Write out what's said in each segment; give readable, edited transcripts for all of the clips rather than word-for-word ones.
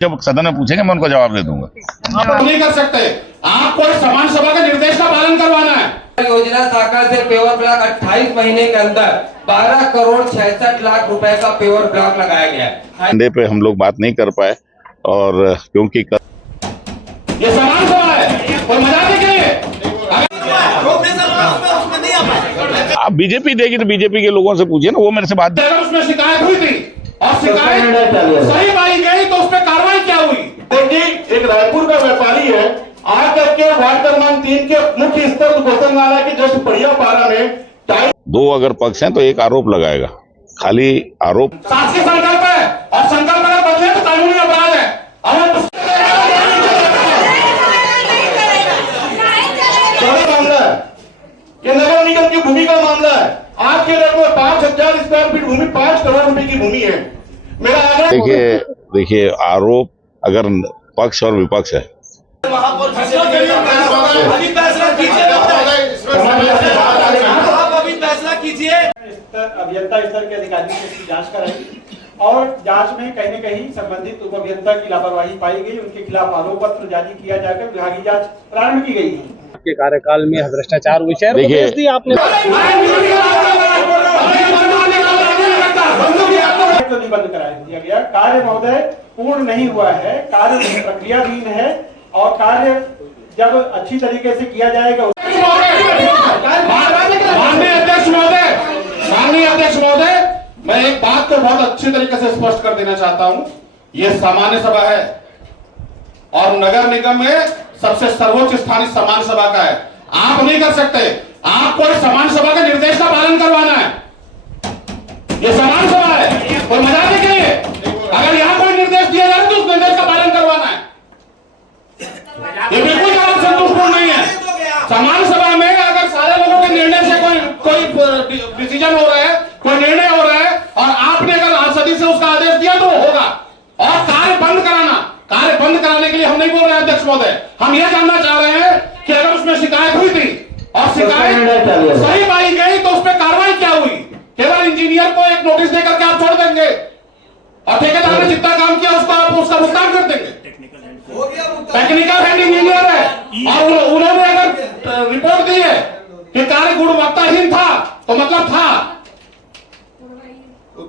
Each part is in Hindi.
जब सदन में पूछेंगे मैं उनको जवाब दे दूंगा। आप नहीं कर सकते, आपको समान सभा के निर्देश का पालन करवाना है। योजना शाखा से पेवर ब्लॉक 28 महीने के अंदर 12 करोड़ 66 लाख रुपए का पेवर ब्लॉक लगाया गया है। अंडे पे हम लोग बात नहीं कर पाए और क्योंकि ये समान सभा है, कोई मजाक नहीं है। आप बीजेपी देगी तो बीजेपी के लोगों से पूछिए ना, वो मेरे से बात। अगर उसमें शिकायत हुई थी और शिकायत सही पाई गई तो उस पर कार्रवाई क्या हुई? देखिए, एक रायपुर का व्यापारी है, आकर के वार्ड क्रमांक 3 के मुख्य स्थल गौतमनाला की जस्ट बढ़िया पारा में दो अगर पक्ष हैं तो एक आरोप लगाएगा, खाली आरोप। शासकीय संकल्प है और संकल्प अगर बदले तो कानूनी अपराध है। मामला है, ये नगर निगम की भूमि का मामला है। आज के रेट में 5000 स्क्वायर फीट भूमि 5 करोड़ रुपए की भूमि है। मेरा आग्रह देखिए आरोप अगर पक्ष और विपक्ष है, अभियंता स्तर के अधिकारी ने इसकी जांच कराई और जांच में कहीं न कहीं संबंधित उप अभियंता की लापरवाही पाई गई। उनके खिलाफ आरोप पत्र जारी किया जाकर विभागीय जांच प्रारंभ की गई है। के कार्यकाल में भ्रष्टाचार हुए शहर देखिए आपने तो नहीं बंद करा दिया गया। कार्य महोदय पूर्ण नहीं हुआ है, कार्य प्रक्रियाधीन है और कार्य जब अच्छी तरीके से किया जाएगा। माननीय अध्यक्ष महोदय, मैं एक बात को बहुत अच्छी तरीके से स्पष्ट कर देना चाहता हूं। यह सामान्य सभा है और नगर निगम में सबसे सर्वोच्च स्थान इस समान सभा का है। आप नहीं कर सकते, आपको इस समान सभा के निर्देश का पालन करवाना है। यह समान सभा है, कोई मजाक नहीं है। अगर यहां कोई निर्देश दिया जाए तो उस निर्देश का पालन करवाना है। ये बिल्कुल आप संतुष्टपूर्ण नहीं है। समान सभा में अगर सारे लोगों के निर्णय से कोई डिसीजन हो रहा है, कोई निर्णय हो रहा है और आपने अगर सदी से उसका आदेश दिया तो होगा। और कार्य बंद कराने के लिए हम नहीं बोल रहे हैं अध्यक्ष महोदय, हम यह जानना चाह रहे हैं कि अगर उसमें शिकायत हुई थी और शिकायत सही पाई गई तो उस पर कार्रवाई क्या हुई? केवल इंजीनियर को एक नोटिस देकर के आप छोड़ देंगे और ठेकेदार ने जितना काम किया उसका भुगतान कर देंगे। टेक्निकल हेड इंजीनियर है और उन्होंने अगर रिपोर्ट दी है कि कार्य गुणवत्ताहीन था तो मतलब था,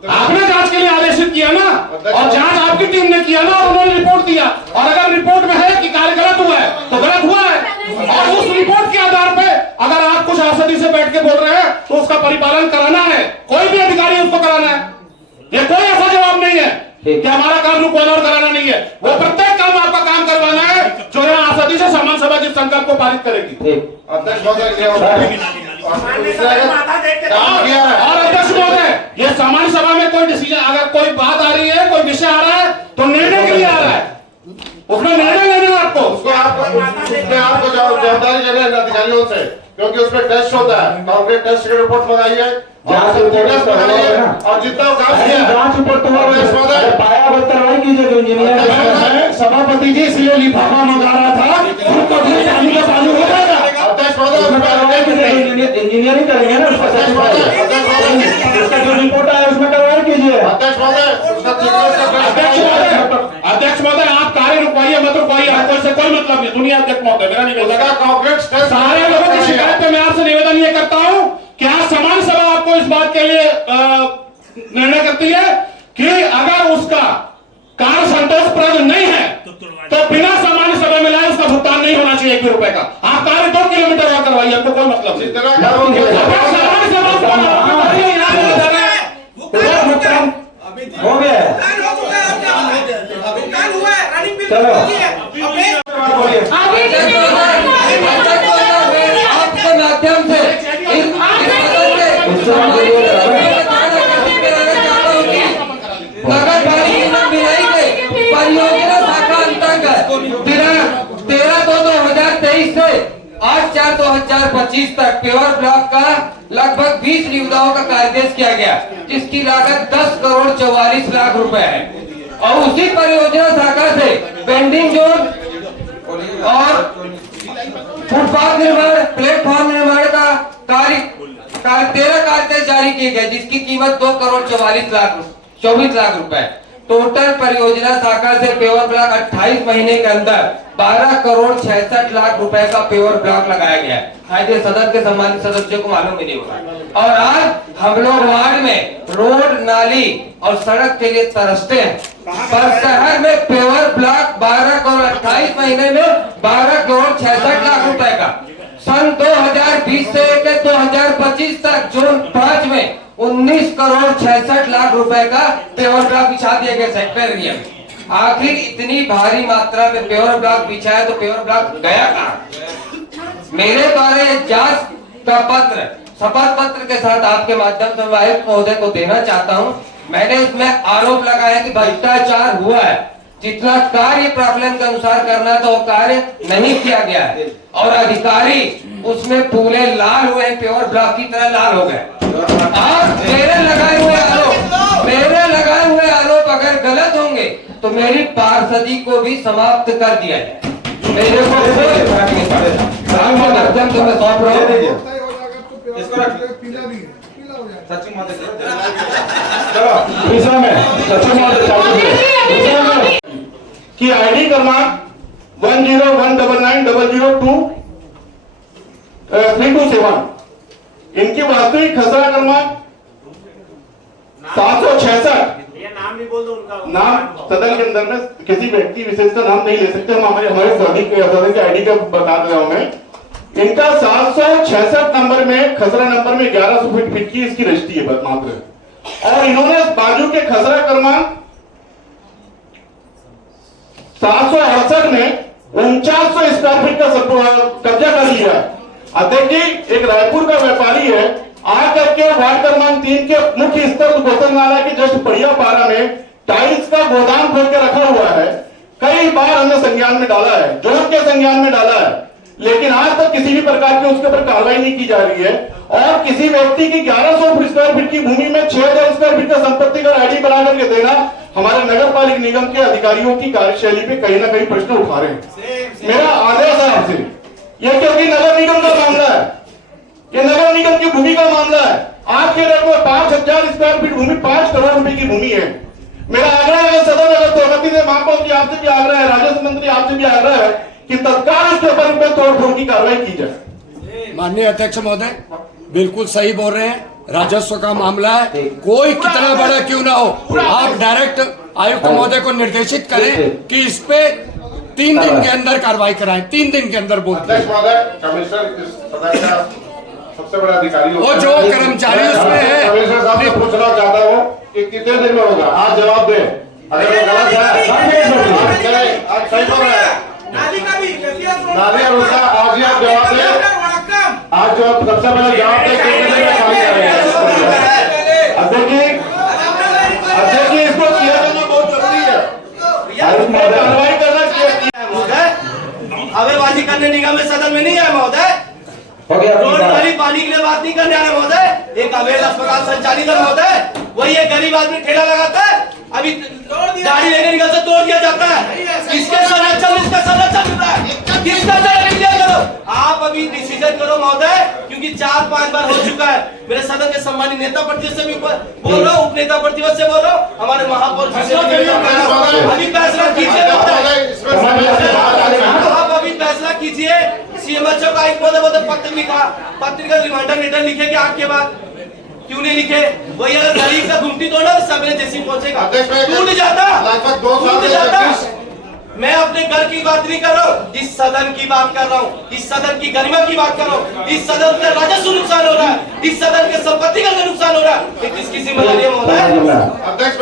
आपने जांच के लिए आदेशित किया ना और जांच आपकी टीम ने किया ना और उन्होंने रिपोर्ट दिया। और अगर रिपोर्ट में है कि कार्य गलत हुआ है तो गलत हुआ है और उस रिपोर्ट के आधार पे अगर आप कुछ औषधि से बैठ के बोल रहे हैं तो उसका परिपालन कराना है, कोई भी अधिकारी उसको कराना है। ये कोई ऐसा जवाब नहीं है कि हमारा काम रुकवाना और कराना नहीं है। वो प्रत्येक काम आपका काम करवाना है जो यहाँ औषधि से समान सभा जिस संकल्प को पारित करेगी। अध्यक्ष महोदय और अध्यक्ष महोदय, ये सामान्य सभा में कोई डिसीजन अगर कोई बात आ रही है, कोई विषय आ रहा है तो निर्णय के लिए आ रहा है, उसमें निर्णय लेना है आपको जवाबदारी लेना है अधिकारियों से, क्योंकि उसमें टेस्ट होता है। कंक्रीट टेस्ट की रिपोर्ट मंगाइए और जितना जांच रिपोर्ट पाया कार्रवाई कीजिए। इंजीनियर सभापति जी इसलिए लिफाफा मंगा रहा था, चालू हो जाएगा। इंजीनियरिंग करेंगे ना, उसका जो रिपोर्ट आया उसमें कार्रवाई कीजिए। अध्यक्ष महोदय, आप कार्य रुकवाइए मत रुकवाइए, आपको इससे कोई मतलब नहीं। दुनिया अध्यक्ष महोदय, मेरा निवेदन सारे लोगों की शिकायत पे मैं आपसे निवेदन ये करता हूँ कि आज समान सभा आपको इस बात के लिए निर्णय करती है कि अगर उसका कार्य संतोषप्रद नहीं है तो बिना सामान्य सभा में लाए उसका भुगतान नहीं होना चाहिए 1 भी रुपए का। आप कार्य 2 किलोमीटर का करवाइए, आपको कोई मतलब नहीं। हो गया चलो आपके माध्यम से नगर परियोजना शाखा अंतर्गत 13/2/2023 से 8/4/2025 तक पेवर ब्लॉक का लगभग 20 निविदाओं का कार्यादेश किया गया, जिसकी लागत 10 करोड़ 44 लाख रुपए है। और उसी परियोजना शाखा से पेंडिंग जोन और फुटपाथ निर्माण, प्लेटफॉर्म निर्माण का कार्य 13 कार्यादेश जारी किए गए, जिसकी कीमत 2 करोड़ 24 लाख रुपए। टोटल परियोजना शाखा से पेवर ब्लॉक 28 महीने के अंदर 12 करोड़ 66 लाख रुपए का पेवर ब्लॉक लगाया गया है। शायद ये सदन के सम्मानित सदस्यों को मालूम ही नहीं होगा। और आज हम लोग वार्ड में रोड, नाली और सड़क के लिए तरसते हैं, पर शहर में पेवर ब्लॉक 12 करोड़ 28 महीने में 12 करोड़ 66 लाख रुपए का। सन 2020 से लेकर 2025 तक जून 5 में 19 करोड़ 66 लाख रुपए का पेवर ब्लॉक बिछा दिए गए सेक्टर एरिया में। आखिर इतनी भारी मात्रा में पेवर ब्लॉक बिछाया तो पेवर ब्लॉक गया कहां? मेरे द्वारा ये जांच का पत्र शपथ पत्र के साथ आपके माध्यम से आयुक्त महोदय को देना चाहता हूं। मैंने इसमें आरोप लगाया कि भ्रष्टाचार हुआ है, जितना कार्य प्रावधान के अनुसार करना था वो कार्य नहीं किया गया है और अधिकारी उसमें पूरे लाल हुए, प्योर ब्लॉक की तरह लाल हो गए। और मेरे लगाए हुए आरोप अगर गलत होंगे तो मेरी पार्षदी को भी समाप्त कर दिया जाए। मेरे को माध्यम से मैं सौंप रहा हूं। कि आईडी क्रमांक 10199002 327 इनकी वास्तविक खसरा क्रमांक 766। नाम भी बोल दो उनका। नाम सदन के अंदर में किसी व्यक्ति विशेष का नाम नहीं ले सकते हम, हमारे सदन के आईडी का बता दे रहा हूं मैं। इनका 766 नंबर में खसरा नंबर में 1100 फीट की इसकी रजिस्ट्री है मात्र। और इन्होंने बाजू के खसरा क्रमांक 768 में 4900 स्क्वायर फीट का कब्जा कर लिया। अध्यक्ष जी, एक रायपुर का व्यापारी है, आकर के वार्ड क्रमांक 3 के मुख्य स्तर गौतमनाला के जस्ट बढ़िया पारा में टाइल्स का गोदाम खोल के रखा हुआ है। कई बार हमने संज्ञान में डाला है, जोर के संज्ञान में डाला है, लेकिन आज तक किसी भी प्रकार की उसके ऊपर कार्रवाई नहीं की जा रही है। और किसी व्यक्ति की 1100 स्क्वायर फीट की भूमि में 6000 स्क्वायर फीट का संपत्ति का आईडी बना करके देना हमारे नगर पालिका निगम के अधिकारियों की कार्यशैली पे कहीं ना कहीं प्रश्न उठा रहे हैं। मेरा आदेश है आपसे, यह क्योंकि नगर निगम का मामला है, ये नगर निगम की भूमि का मामला है। आपके रेट में 5000 स्क्वायर फीट भूमि 5 करोड़ रुपए की भूमि है। मेरा आग्रह है सदन अगर सहमति से महापौर आपसे भी आग्रह है, राजस्व मंत्री आपसे भी आग्रह है कि तत्काल इसके ऊपर तोड़फोड़ की कार्रवाई की जाए। माननीय अध्यक्ष महोदय बिल्कुल सही बोल रहे हैं, राजस्व का मामला है, कोई कितना बड़ा क्यों ना हो, आप डायरेक्ट आयुक्त महोदय को निर्देशित करें कि इस पे 3 दिन के अंदर कार्रवाई कराएं, 3 दिन के अंदर बोलते हैं। कमिश्नर सबसे बड़ा अधिकारी वो जो कर्मचारी उसमें है, कमिश्नर साहब से पूछना चाहता हूँ कि कितने दिन में होगा, आज जवाब दे। अगर वो गलत है आज सही बोल रहे हैं, नाली और उसका आज ही आप जवाब दे। आज जो सबसे पहले जवाब दे कितने दिन में खाली करेंगे। अध्यक्ष जी इसको किया जाना बहुत जरूरी है, कार्रवाई करना। हवेबाजी करने निगम में सदन में नहीं है महोदय, रोड वाली पानी के लिए बात नहीं करने आ रहे महोदय। एक अवैध अस्पताल संचालित है महोदय, वही एक गरीब आदमी ठेला लगाता है, अभी गाड़ी लेने निकल से तोड़ दिया जाता है। किसके संरक्षण इसका संरक्षण मिल रहा है, किसका संरक्षण करो आप अभी डिसीजन करो महोदय, क्योंकि 4-5 बार हो चुका है। मेरे सदन के सम्मानित नेता प्रतिपक्ष से भी बोल रहा हूँ, उप नेता प्रतिपक्ष से बोल रहा हूँ, हमारे महापौर अभी फैसला कीजिए, आप अभी फैसला कीजिए। सीएमएचओ का एक पत्र लिखा, पत्रिका रिमाइंडर लेटर लिखे कि आपके बाद क्यों नहीं लिखे। वही अगर गरीब का घुमटी तोड़ा तो सबने जैसी पहुंचेगा, टूट जाता लगभग 2 साल जाता। मैं अपने घर की बात नहीं कर रहा हूँ, इस सदन की बात कर रहा हूँ, इस सदन की गरिमा की बात कर रहा हूँ। इस सदन का राजस्व नुकसान हो रहा है, इस सदन के संपत्ति का नुकसान हो रहा है, किसकी जिम्मेदारी है महोदय? अध्यक्ष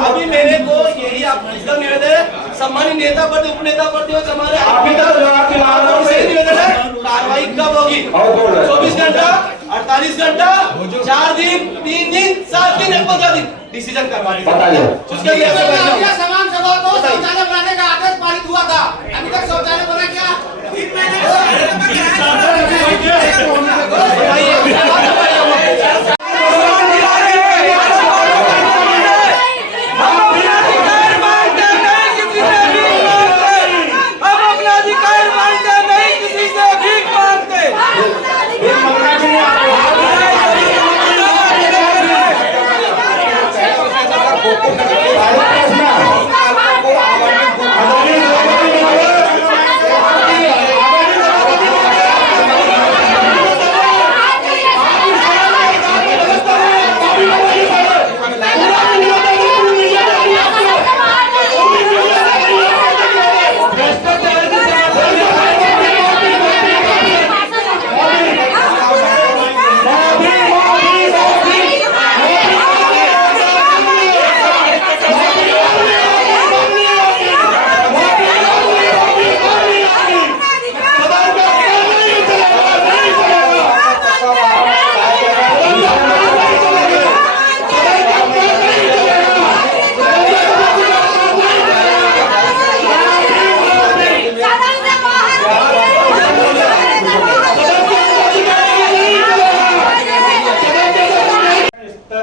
अभी मेरे को यही आप निवेदन है, सम्मानित नेता पर उप नेता पर हमारे निवेदन है, कार्रवाई कब होगी? 24 घंटा, 48 घंटा, 4 दिन, 3 दिन, 7 दिन, 15 दिन डिसीजन करवा लीजिए। उसके लिए समान सभा को शौचालय बनाने का आदेश पारित हुआ था, अभी तक शौचालय बना क्या? 3 महीने हम अपना अधिकार मांगते नहीं, किसी से भीख मांगते।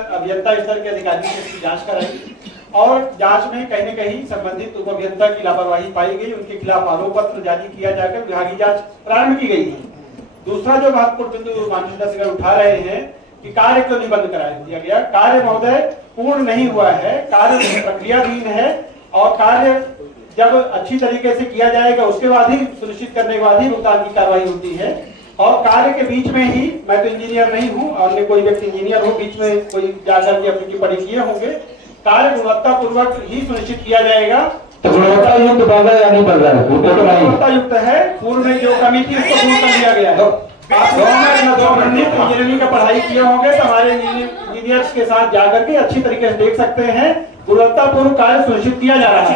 अभियंता स्तर के अधिकारी ने इसकी जांच कराई और जांच में कहीं न कहीं संबंधित उप अभियंता की लापरवाही पाई गई। उनके खिलाफ आरोप पत्र जारी किया जाकर विभागीय जांच प्रारंभ की गई है। दूसरा जो महत्वपूर्ण बिंदु माननीय सदस्य उठा रहे हैं कि कार्य क्यों निबंध करा दिया गया। कार्य महोदय पूर्ण नहीं हुआ है, कार्य प्रक्रियाधीन है और कार्य जब अच्छी तरीके से किया जाएगा उसके बाद ही सुनिश्चित करने के बाद ही भुगतान की कार्रवाई होती है। और कार्य के बीच में ही, मैं तो इंजीनियर नहीं हूँ, अन्य कोई व्यक्ति इंजीनियर हो, बीच में कोई जाकर के अपनी टिप्पणी किए होंगे, कार्य गुणवत्ता पूर्वक ही सुनिश्चित किया जाएगा। गुणवत्ता युक्त बन रहा है या नहीं बन रहा है? गुणवत्ता युक्त है, पूर्व में जो कमेटी उसको पूर्ण कर दिया गया है। आप संबंधित इंजीनियरिंग का पढ़ाई किए होंगे तो हमारे इंजीनियर्स के साथ जाकर के अच्छी तरीके से देख सकते हैं गुणवत्तापूर्ण कार्य सुनिश्चित किया जा रहा है।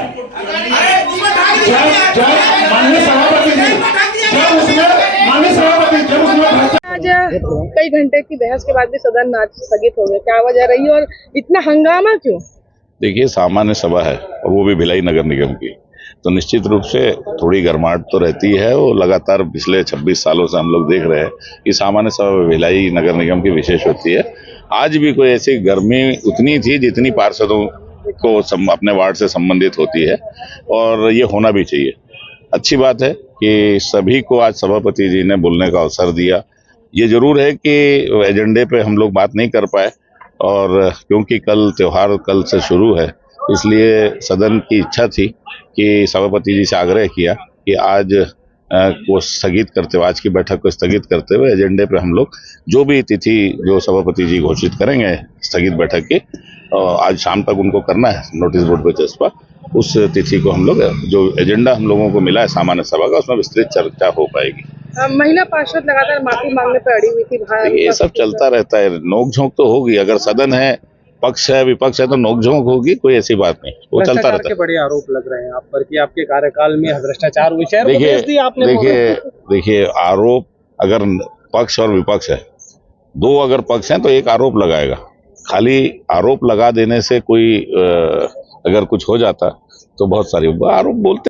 माननीय सभापति जी, आज कई घंटे की बहस के बाद भी सदन आज स्थगित हो गया, क्या वजह रही और इतना हंगामा क्यों? देखिए, सामान्य सभा है और वो भी भिलाई नगर निगम की, तो निश्चित रूप से थोड़ी गर्माहट तो रहती है। वो लगातार पिछले 26 सालों से हम लोग देख रहे हैं कि सामान्य सभा भिलाई नगर निगम की विशेष होती है। आज भी कोई ऐसी गर्मी उतनी थी जितनी पार्षदों को अपने वार्ड से संबंधित होती है और ये होना भी चाहिए। अच्छी बात है कि सभी को आज सभापति जी ने बोलने का अवसर दिया। ये जरूर है कि एजेंडे पे हम लोग बात नहीं कर पाए और क्योंकि कल त्योहार कल से शुरू है, इसलिए सदन की इच्छा थी कि सभापति जी से आग्रह किया कि आज को स्थगित करते हुए, आज की बैठक को स्थगित करते हुए एजेंडे पे हम लोग जो भी तिथि जो सभापति जी घोषित करेंगे स्थगित बैठक की, आज शाम तक उनको करना है नोटिस बोर्ड पे चस्पा, उस तिथि को हम लोग जो एजेंडा हम लोगों को मिला है सामान्य सभा का उसमें विस्तृत चर्चा हो पाएगी। महिला पार्षद लगातार माफी मांगने पर अड़ी हुई थी। ये सब चलता रहता है, नोकझोंक तो होगी। अगर सदन है, पक्ष है, विपक्ष है तो नोकझोंक होगी, कोई ऐसी बात नहीं, वो चलता रहता है। बड़े आरोप लग रहे हैं आप पर कि आपके कार्यकाल में भ्रष्टाचार हुई है। देखिए, आरोप अगर पक्ष और विपक्ष है, दो अगर पक्ष हैं तो एक आरोप लगाएगा। खाली आरोप लगा देने से कोई अगर कुछ हो जाता तो बहुत सारे आरोप बोलते